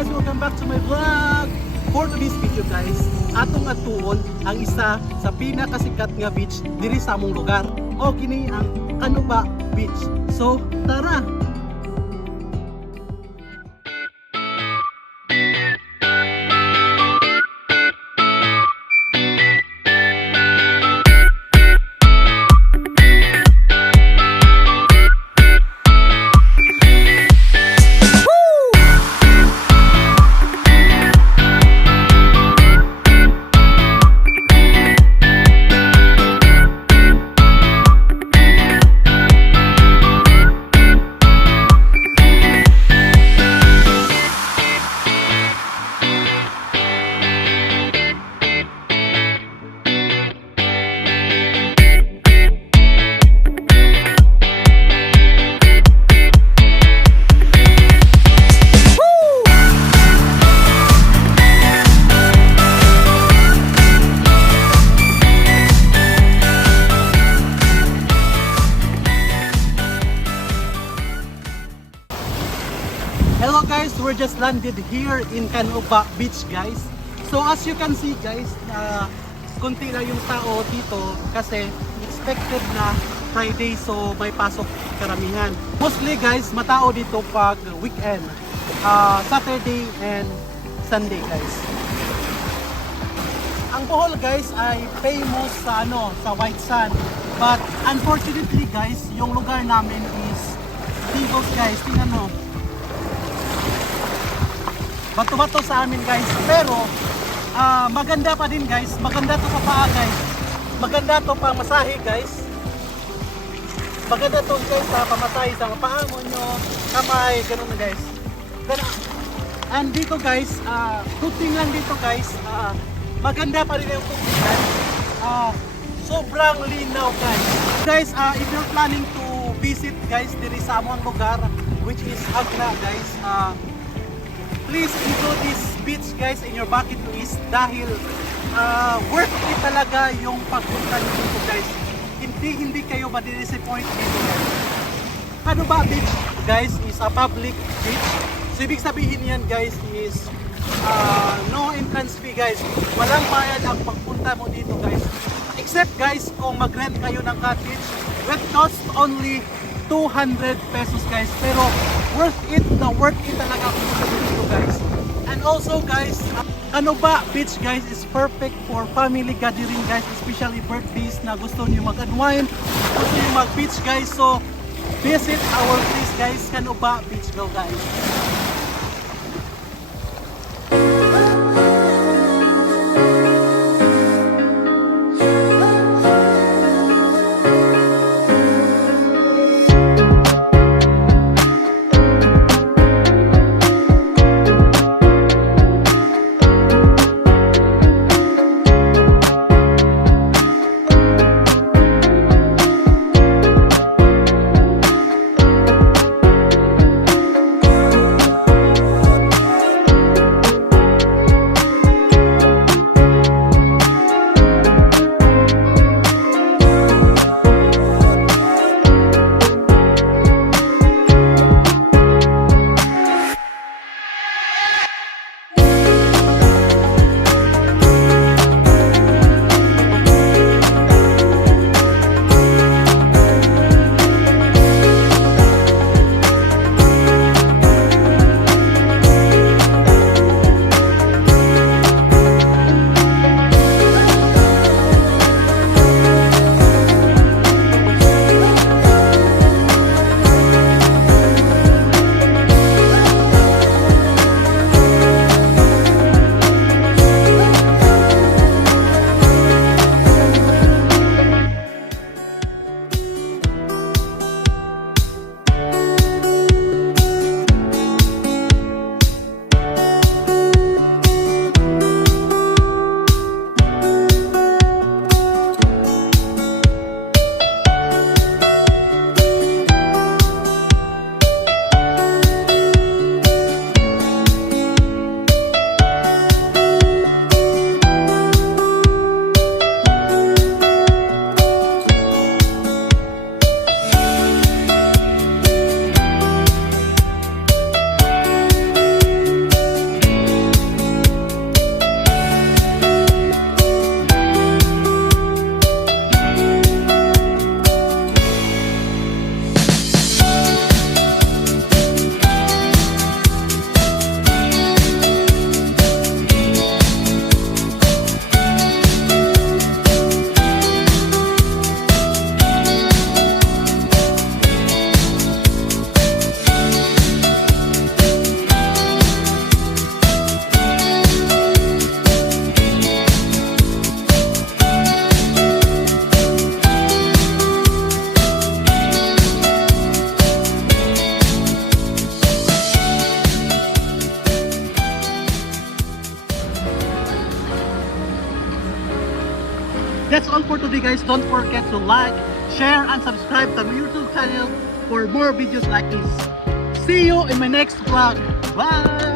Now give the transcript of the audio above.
guys, welcome back to my vlog. For today's video guys, atong atuon ang isa sa pinakasikat nga beach diri sa among lugar. O kini ang Canuba Beach. So, tara! Hello guys, we're just landed here in Canuba Beach guys. So as you can see guys, konti lang yung tao dito kasi expected na Friday, so may pasok karamihan. Mostly guys, matao dito pag weekend, Saturday and Sunday guys. Ang Bohol guys ay famous sa sa white sand. But unfortunately guys, yung lugar namin is Tigos guys. Tingnan mo. Bato-bato sa amin guys, pero maganda pa din guys, maganda to sa paa guys, maganda to pang masahe guys, maganda to guys sa pamasahe sa paa mo nyo, kamay, ganun na guys. And dito guys, good thing lang dito guys, maganda pa rin yung tubig guys, sobrang linaw guys. Guys, if you're planning to visit guys diri sa among lugar, which is Hagna guys, please include this beach guys in your bucket list dahil worth it talaga yung pagpunta dito guys. Hindi kayo ma-disappoint dito guys. Canuba Beach guys is a public beach. So ibig sabihin yan guys is no entrance fee guys. Walang bayad ang pagpunta mo dito guys. Except guys kung mag-rent kayo ng cottage, rent cost only 200 pesos guys. Pero worth it talaga kung dito guys. And also guys, Canuba Beach guys is perfect for family gathering guys, especially birthdays na gusto niyo mag-unwind, gusto niyo mag-beach guys. So visit our place guys, Canuba Beach. Go guys. That's all for today guys. Don't forget to like, share, and subscribe to my YouTube channel for more videos like this. See you in my next vlog. Bye!